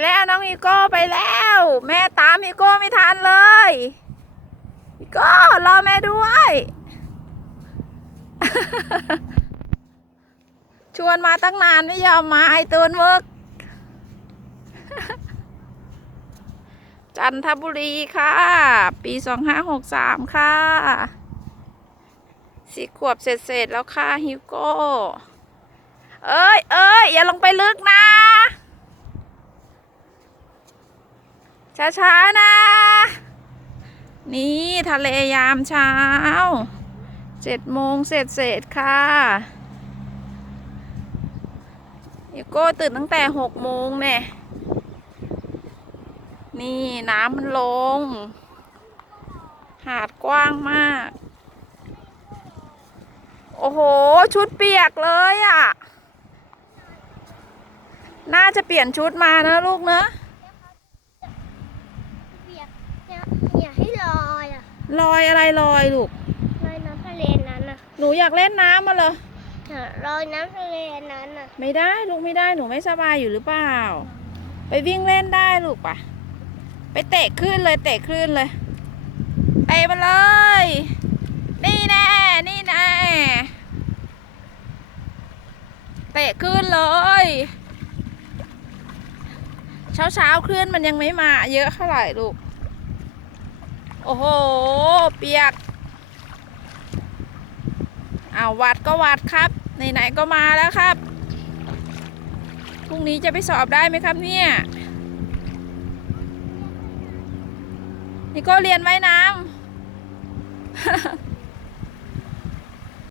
แล้วน้องอีโก้ไปแล้วแม่ตามอีโก้ไม่ทันเลยอีโก้รอแม่ด้วย ชวนมาตั้งนานไม่ยอมมาไอตูนมึก จันทบุรีค่ะปี2563ค่ะ4 ขวบเสร็จแล้วค่ะฮิวโก้เอ้ยอย่าลงไปลึกนะช้าๆนะนี่ทะเลยามเช้า7 โมงเสร็จค่ะฮิวโก้ตื่นตั้งแต่6 โมงเนี่ยนี่น้ำมันลงหาดกว้างมากโอ้โหชุดเปียกเลยอ่ะน่าจะเปลี่ยนชุดมานะลูกเนอะอยากให้ลอยอ่ะลอยอะไรลอยลูกลอยน้ำทะเลนั้นอ่ะหนูอยากเล่นน้ำมาเลยลอยน้ำทะเลนั้นอ่ะไม่ได้ลูกไม่ได้หนูไม่สบายอยู่หรือเปล่าไปวิ่งเล่นได้ลูกปะไปเตะคลื่นเลยเตะคลื่นเลยเตะมาเลยนี่แน่เตะคลื่นเลยเช้าคลื่นมันยังไม่มาเยอะเท่าไหร่ลูกโอ้โหเปียกวัดก็วัดครับไหนๆก็มาแล้วครับพรุ่งนี้จะไปสอบได้ไหมครับเนี่ยนี่ก็เรียนว่ายน้ำ